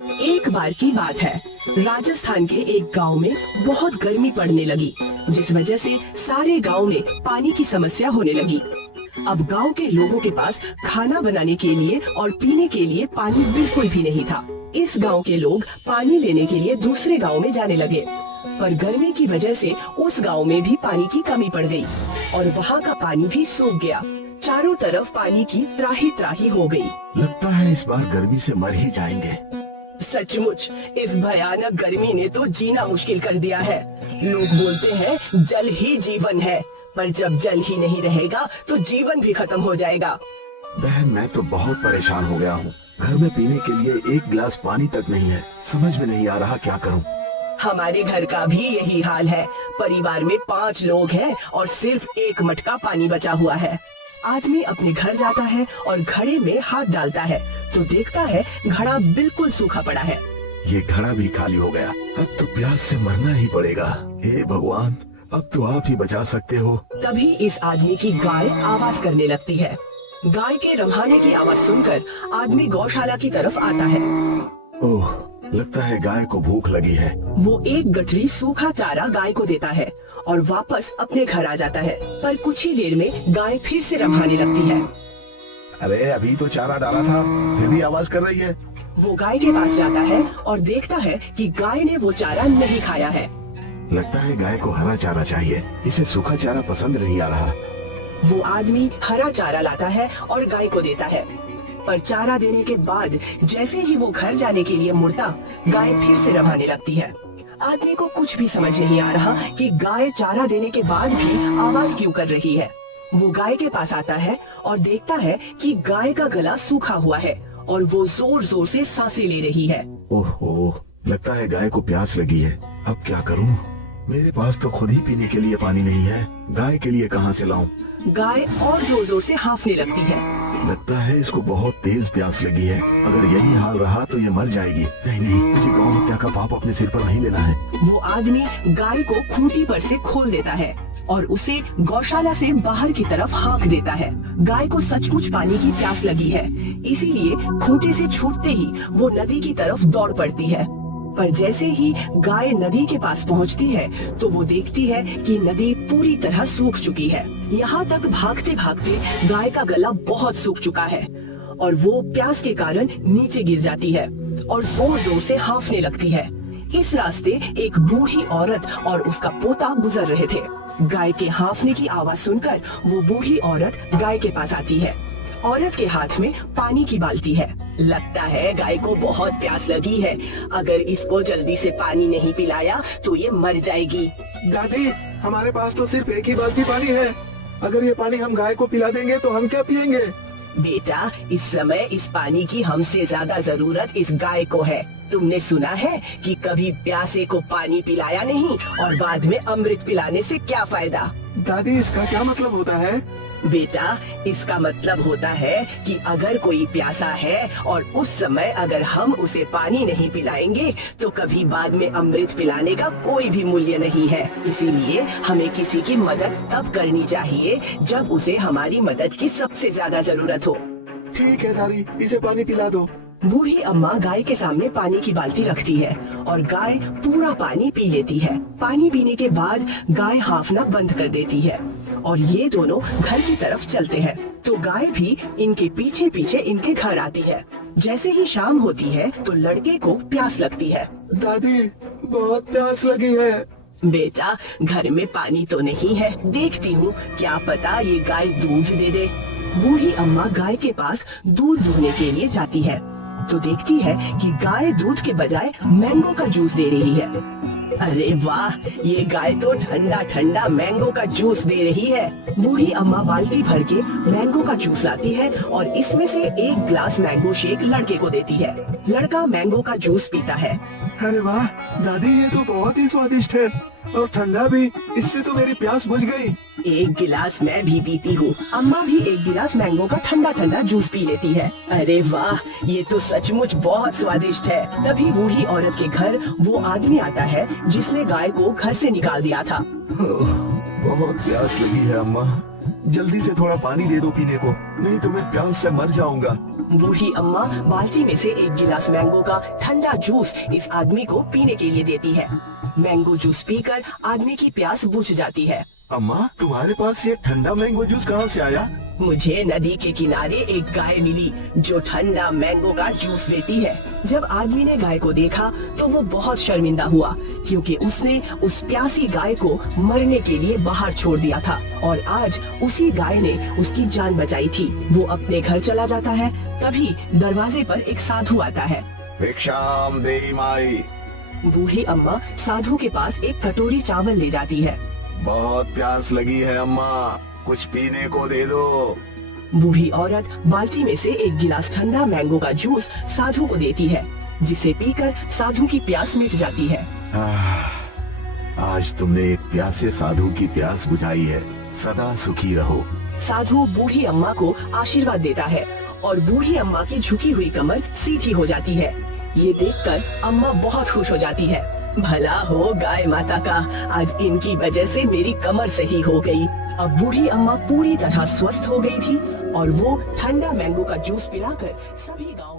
एक बार की बात है, राजस्थान के एक गांव में बहुत गर्मी पड़ने लगी, जिस वजह से सारे गांव में पानी की समस्या होने लगी। अब गांव के लोगों के पास खाना बनाने के लिए और पीने के लिए पानी बिल्कुल भी नहीं था। इस गांव के लोग पानी लेने के लिए दूसरे गांव में जाने लगे, पर गर्मी की वजह से उस गांव में भी पानी की कमी पड़ गई और वहाँ का पानी भी सूख गया। चारों तरफ पानी की त्राही त्राही हो गई। लगता है इस बार गर्मी से मर ही जाएंगे। सचमुच इस भयानक गर्मी ने तो जीना मुश्किल कर दिया है। लोग बोलते हैं जल ही जीवन है, पर जब जल ही नहीं रहेगा तो जीवन भी खत्म हो जाएगा। बहन, मैं तो बहुत परेशान हो गया हूँ। घर में पीने के लिए एक गिलास पानी तक नहीं है। समझ में नहीं आ रहा क्या करूँ। हमारे घर का भी यही हाल है। परिवार में 5 लोग हैं और सिर्फ एक मटका पानी बचा हुआ है। आदमी अपने घर जाता है और घड़े में हाथ डालता है तो देखता है घड़ा बिल्कुल सूखा पड़ा है। ये घड़ा भी खाली हो गया। अब तो प्यास से मरना ही पड़ेगा। हे भगवान, अब तो आप ही बचा सकते हो। तभी इस आदमी की गाय आवाज करने लगती है। गाय के रंभाने की आवाज सुनकर आदमी गौशाला की तरफ आता है। ओह, लगता है गाय को भूख लगी है। वो एक गठरी सूखा चारा गाय को देता है और वापस अपने घर आ जाता है, पर कुछ ही देर में गाय फिर से रंभाने लगती है। अरे, अभी तो चारा डाला था, फिर भी आवाज कर रही है। वो गाय के पास जाता है और देखता है कि गाय ने वो चारा नहीं खाया है। लगता है गाय को हरा चारा चाहिए, इसे सूखा चारा पसंद नहीं आ रहा। वो आदमी हरा चारा लाता है और गाय को देता है, पर चारा देने के बाद जैसे ही वो घर जाने के लिए मुड़ता, गाय फिर से रंभाने लगती है। आदमी को कुछ भी समझ नहीं आ रहा कि गाय चारा देने के बाद भी आवाज क्यों कर रही है। वो गाय के पास आता है और देखता है कि गाय का गला सूखा हुआ है और वो जोर जोर से सांसें ले रही है। ओहो, लगता है गाय को प्यास लगी है। अब क्या करूं? मेरे पास तो खुद ही पीने के लिए पानी नहीं है। गाय के लिए कहां से लाऊं? गाय और जोर जोर से हांफने लगती है। लगता है इसको बहुत तेज प्यास लगी है। अगर यही हाल रहा तो ये मर जाएगी। नहीं नहीं, मुझे गौ हत्या का पाप अपने सिर पर नहीं लेना है। वो आदमी गाय को खूंटी पर से खोल देता है और उसे गौशाला से बाहर की तरफ हाँक देता है। गाय को सचमुच पानी की प्यास लगी है, इसीलिए खूंटी से छूटते ही वो नदी की तरफ दौड़ पड़ती है। पर जैसे ही गाय नदी के पास पहुंचती है तो वो देखती है कि नदी पूरी तरह सूख चुकी है। यहाँ तक भागते भागते गाय का गला बहुत सूख चुका है और वो प्यास के कारण नीचे गिर जाती है और जोर जोर से हांफने लगती है। इस रास्ते एक बूढ़ी औरत और उसका पोता गुजर रहे थे। गाय के हांफने की आवाज सुनकर वो बूढ़ी औरत गाय के पास आती है। औरत के हाथ में पानी की बाल्टी है। लगता है गाय को बहुत प्यास लगी है। अगर इसको जल्दी से पानी नहीं पिलाया तो ये मर जाएगी। दादी, हमारे पास तो सिर्फ एक ही बाल्टी पानी है। अगर ये पानी हम गाय को पिला देंगे तो हम क्या पियेंगे? बेटा, इस समय इस पानी की हमसे ज्यादा जरूरत इस गाय को है। तुमने सुना है कि कभी प्यासे को पानी पिलाया नहीं और बाद में अमृत पिलाने से क्या फायदा? दादी, इसका क्या मतलब होता है? बेटा, इसका मतलब होता है कि अगर कोई प्यासा है और उस समय अगर हम उसे पानी नहीं पिलाएंगे तो कभी बाद में अमृत पिलाने का कोई भी मूल्य नहीं है। इसीलिए हमें किसी की मदद तब करनी चाहिए जब उसे हमारी मदद की सबसे ज्यादा जरूरत हो। ठीक है दादी, इसे पानी पिला दो। बूढ़ी अम्मा गाय के सामने पानी की बाल्टी रखती है और गाय पूरा पानी पी लेती है। पानी पीने के बाद गाय हांफना बंद कर देती है और ये दोनों घर की तरफ चलते हैं तो गाय भी इनके पीछे पीछे इनके घर आती है। जैसे ही शाम होती है तो लड़के को प्यास लगती है। दादी, बहुत प्यास लगी है। बेटा, घर में पानी तो नहीं है, देखती हूँ, क्या पता ये गाय दूध दे दे। बूढ़ी अम्मा गाय के पास दूध दूहने के लिए जाती है तो देखती है कि गाय दूध के बजाय मैंगो का जूस दे रही है। अरे वाह, ये गाय तो ठंडा ठंडा मैंगो का जूस दे रही है। बूढ़ी अम्मा बाल्टी भर के मैंगो का जूस लाती है और इसमें से एक ग्लास मैंगो शेक लड़के को देती है। लड़का मैंगो का जूस पीता है। अरे वाह दादी, ये तो बहुत ही स्वादिष्ट है और ठंडा भी। इससे तो मेरी प्यास बुझ गई। एक गिलास मैं भी पीती हूँ। अम्मा भी एक गिलास मैंगो का ठंडा ठंडा जूस पी लेती है। अरे वाह, ये तो सचमुच बहुत स्वादिष्ट है। तभी बूढ़ी औरत के घर वो आदमी आता है जिसने गाय को घर से निकाल दिया था। बहुत प्यास लगी है अम्मा, जल्दी से थोड़ा पानी दे दो पीने को, नहीं तो मैं प्यास से मर जाऊंगा। बूढ़ी अम्मा बाल्टी में से एक गिलास मैंगो का ठंडा जूस इस आदमी को पीने के लिए देती है। मैंगो जूस पीकर आदमी की प्यास बुझ जाती है। अम्मा, तुम्हारे पास ये ठंडा मैंगो जूस कहाँ से आया? मुझे नदी के किनारे एक गाय मिली जो ठंडा मैंगो का जूस देती है। जब आदमी ने गाय को देखा तो वो बहुत शर्मिंदा हुआ, क्योंकि उसने उस प्यासी गाय को मरने के लिए बाहर छोड़ दिया था और आज उसी गाय ने उसकी जान बचाई थी। वो अपने घर चला जाता है, तभी दरवाजे पर एक साधु आता है। भिक्षाम देहि माई। बूढ़ी अम्मा साधु के पास एक कटोरी चावल ले जाती है। बहुत प्यास लगी है अम्मा, कुछ पीने को दे दो। बूढ़ी औरत बाल्टी में से एक गिलास ठंडा मैंगो का जूस साधु को देती है, जिसे पीकर साधु की प्यास मिट जाती है। आज तुमने एक प्यासे साधु की प्यास बुझाई है, सदा सुखी रहो। साधु बूढ़ी अम्मा को आशीर्वाद देता है और बूढ़ी अम्मा की झुकी हुई कमर सीधी हो जाती है। ये देखकर अम्मा बहुत खुश हो जाती है। भला हो गाय माता का, आज इनकी वजह से मेरी कमर सही हो गई। अब बूढ़ी अम्मा पूरी तरह स्वस्थ हो गई थी और वो ठंडा मैंगो का जूस पिलाकर सभी गाँव